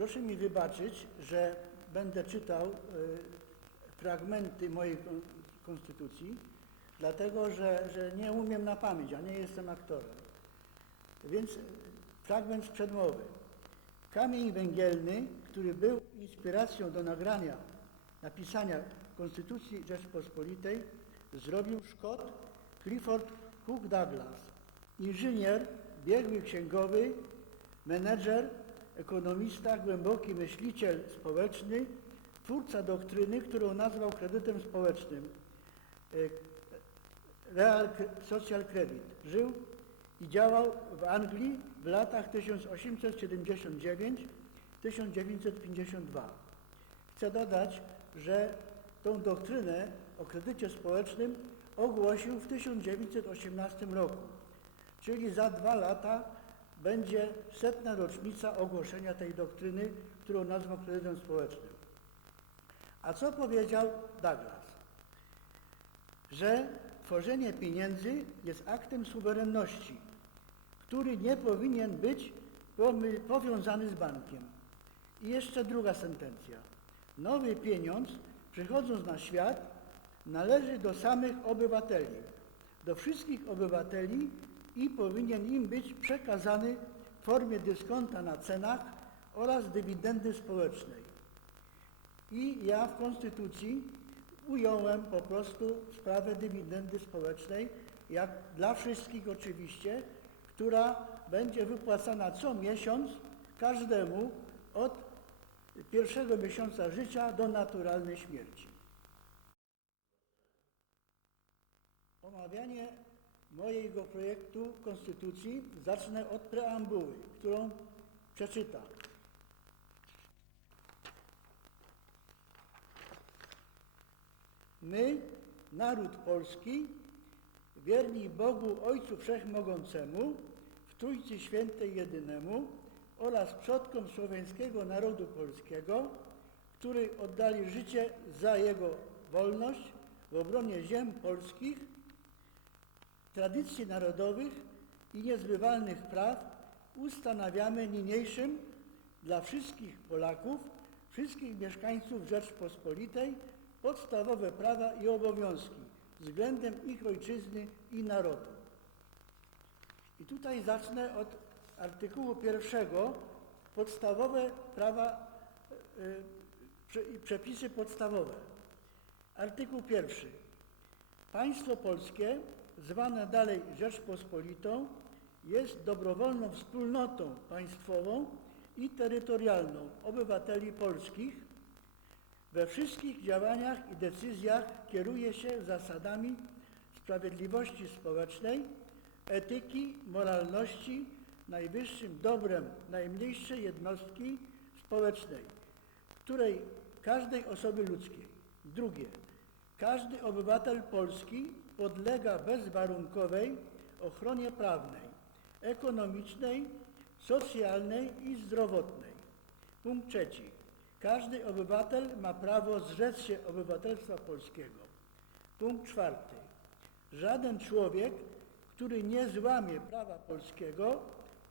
Proszę mi wybaczyć, że będę czytał y, fragmenty mojej kon- konstytucji, dlatego że, że nie umiem na pamięć, a nie jestem aktorem. Więc fragment z przedmowy. Kamień węgielny, który był inspiracją do nagrania, napisania Konstytucji Rzeczpospolitej, zrobił Szkot Clifford Cook Douglas, inżynier, biegły księgowy, menedżer, ekonomista, głęboki myśliciel społeczny, twórca doktryny, którą nazwał kredytem społecznym. e, Real Social Credit. Żył i działał w Anglii w latach 1879-1952. Chcę dodać, że tą doktrynę o kredycie społecznym ogłosił w 1918 roku, czyli za dwa lata będzie setna rocznica ogłoszenia tej doktryny, którą nazwał kredytem społecznym. A co powiedział Douglas? Że tworzenie pieniędzy jest aktem suwerenności, który nie powinien być powiązany z bankiem. I jeszcze druga sentencja. Nowy pieniądz, przychodząc na świat, należy do samych obywateli, do wszystkich obywateli i powinien im być przekazany w formie dyskonta na cenach oraz dywidendy społecznej. I ja w Konstytucji ująłem po prostu sprawę dywidendy społecznej, jak dla wszystkich oczywiście, która będzie wypłacana co miesiąc każdemu od pierwszego miesiąca życia do naturalnej śmierci. Omawianie mojego projektu Konstytucji zacznę od preambuły, którą przeczytam. My, naród polski, wierni Bogu Ojcu Wszechmogącemu, w Trójcy Świętej Jedynemu oraz przodkom słowiańskiego narodu polskiego, którzy oddali życie za jego wolność w obronie ziem polskich, tradycji narodowych i niezbywalnych praw, ustanawiamy niniejszym dla wszystkich Polaków, wszystkich mieszkańców Rzeczpospolitej podstawowe prawa i obowiązki względem ich ojczyzny i narodu. I tutaj zacznę od artykułu pierwszego, podstawowe prawa y, prze- i przepisy podstawowe. Artykuł pierwszy. Państwo polskie, zwane dalej Rzeczpospolitą, jest dobrowolną wspólnotą państwową i terytorialną obywateli polskich. We wszystkich działaniach i decyzjach kieruje się zasadami sprawiedliwości społecznej, etyki, moralności, najwyższym dobrem najmniejszej jednostki społecznej, której każdej osoby ludzkiej. Drugie. Każdy obywatel polski podlega bezwarunkowej ochronie prawnej, ekonomicznej, socjalnej i zdrowotnej. Punkt trzeci. Każdy obywatel ma prawo zrzec się obywatelstwa polskiego. Punkt czwarty. Żaden człowiek, który nie złamie prawa polskiego,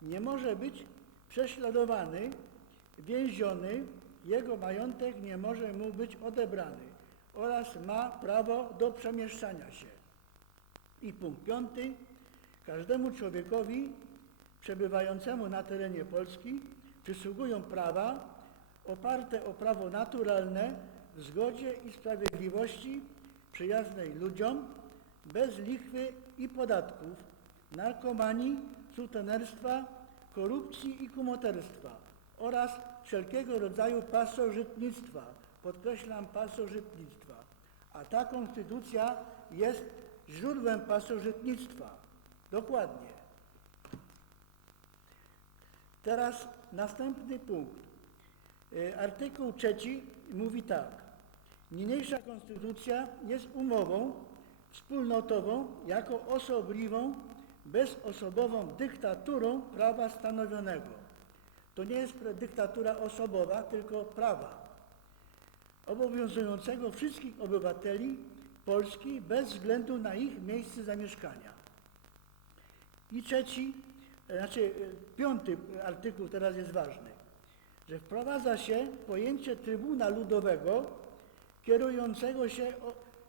nie może być prześladowany, więziony, jego majątek nie może mu być odebrany oraz ma prawo do przemieszczania się. I punkt piąty. Każdemu człowiekowi przebywającemu na terenie Polski przysługują prawa oparte o prawo naturalne w zgodzie i sprawiedliwości przyjaznej ludziom, bez lichwy i podatków, narkomanii, sutenerstwa, korupcji i kumoterstwa oraz wszelkiego rodzaju pasożytnictwa. Podkreślam pasożytnictwa. A ta konstytucja jest źródłem pasożytnictwa. Dokładnie. Teraz następny punkt. Y, Artykuł trzeci mówi tak. Niniejsza konstytucja jest umową wspólnotową jako osobliwą, bezosobową dyktaturą prawa stanowionego. To nie jest dyktatura osobowa, tylko prawa obowiązującego wszystkich obywateli Polski bez względu na ich miejsce zamieszkania. I trzeci, znaczy e, piąty artykuł teraz jest ważny. że wprowadza się pojęcie Trybuna Ludowego kierującego się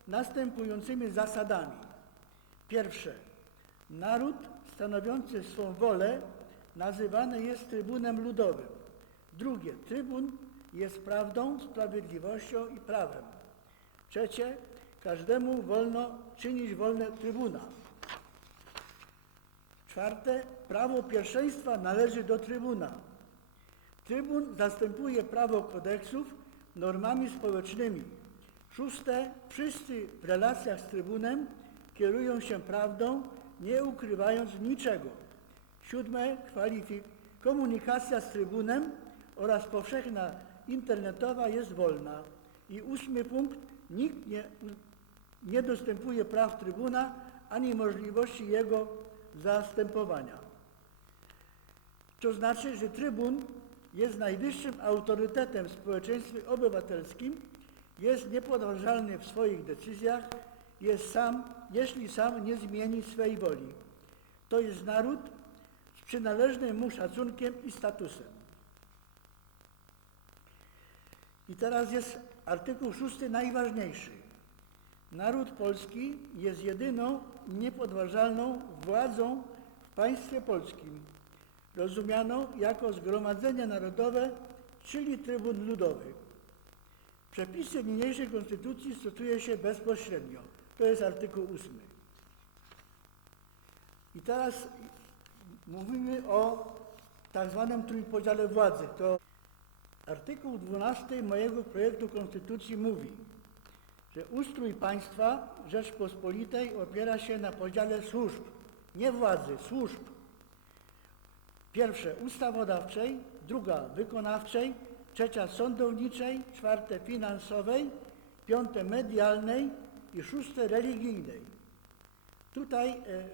następującymi zasadami. Pierwsze, naród stanowiący swą wolę nazywany jest trybunem ludowym. Drugie, trybun jest prawdą, sprawiedliwością i prawem. Trzecie, każdemu wolno czynić wolne trybuna. Czwarte, prawo pierwszeństwa należy do trybuna. Trybun zastępuje prawo kodeksów normami społecznymi. Szóste, wszyscy w relacjach z trybunem kierują się prawdą, nie ukrywając niczego. Siódme, komunikacja z trybunem oraz powszechna internetowa jest wolna. I ósmy punkt, nikt nie, nie dostępuje praw trybuna ani możliwości jego zastępowania. To znaczy, że trybun jest najwyższym autorytetem w społeczeństwie obywatelskim, jest niepodważalny w swoich decyzjach, jest sam, jeśli sam nie zmieni swej woli. To jest naród z przynależnym mu szacunkiem i statusem. I teraz jest artykuł szósty najważniejszy. Naród polski jest jedyną niepodważalną władzą w państwie polskim, rozumianą jako Zgromadzenie Narodowe, czyli Trybun Ludowy. Przepisy niniejszej konstytucji stosuje się bezpośrednio. To jest artykuł ósmy. I teraz mówimy o tak zwanym trójpodziale władzy. To artykuł 12 mojego projektu konstytucji mówi, że ustrój państwa Rzeczpospolitej opiera się na podziale służb, nie władzy, służb. Pierwsze ustawodawczej, druga wykonawczej, trzecia sądowniczej, czwarte finansowej, piąte medialnej i szóste religijnej. Tutaj e, e,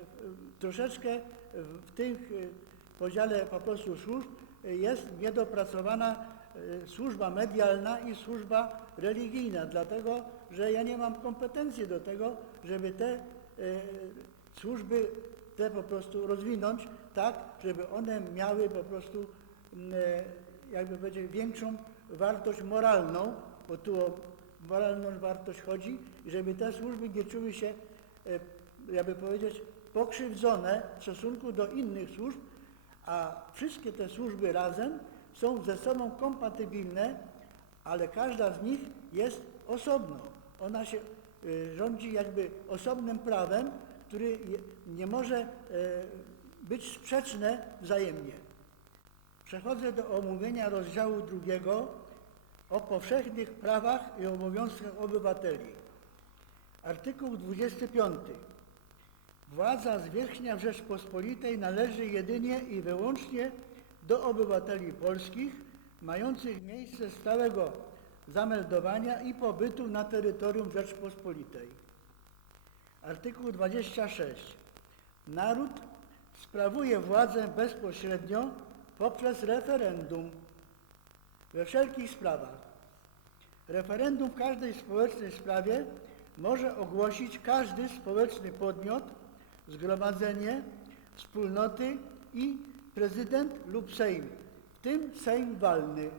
troszeczkę e, w tym e, podziale po prostu służb jest niedopracowana służba medialna i służba religijna, dlatego że ja nie mam kompetencji do tego, żeby te e, służby te po prostu rozwinąć tak, żeby one miały po prostu e, jakby powiedzieć większą wartość moralną, bo tu o moralną wartość chodzi, żeby te służby nie czuły się jakby powiedzieć, pokrzywdzone w stosunku do innych służb, a wszystkie te służby razem są ze sobą kompatybilne, ale każda z nich jest osobno. Ona się y, rządzi jakby osobnym prawem, który nie może e, być sprzeczne wzajemnie. Przechodzę do omówienia rozdziału drugiego o powszechnych prawach i obowiązkach obywateli. Artykuł 25. Władza zwierzchnia Rzeczpospolitej należy jedynie i wyłącznie do obywateli polskich mających miejsce stałego zameldowania i pobytu na terytorium Rzeczpospolitej. Artykuł 26. Naród sprawuje władzę bezpośrednio poprzez referendum we wszelkich sprawach. Referendum w każdej społecznej sprawie może ogłosić każdy społeczny podmiot, zgromadzenie, wspólnoty i prezydent lub Sejm, w tym Sejm walny.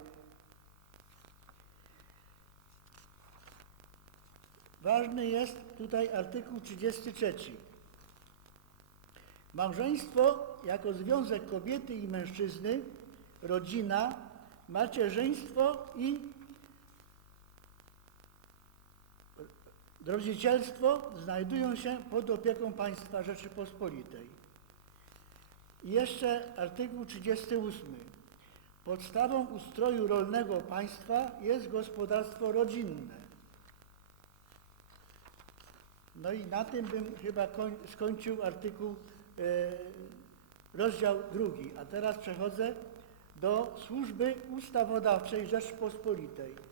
Ważny jest tutaj artykuł 33. Małżeństwo jako związek kobiety i mężczyzny, rodzina, macierzyństwo i rodzicielstwo znajdują się pod opieką państwa Rzeczypospolitej. I jeszcze artykuł 38. Podstawą ustroju rolnego państwa jest gospodarstwo rodzinne. No i na tym bym chyba koń, skończył artykuł, e, rozdział drugi. A teraz przechodzę do służby ustawodawczej Rzeczpospolitej.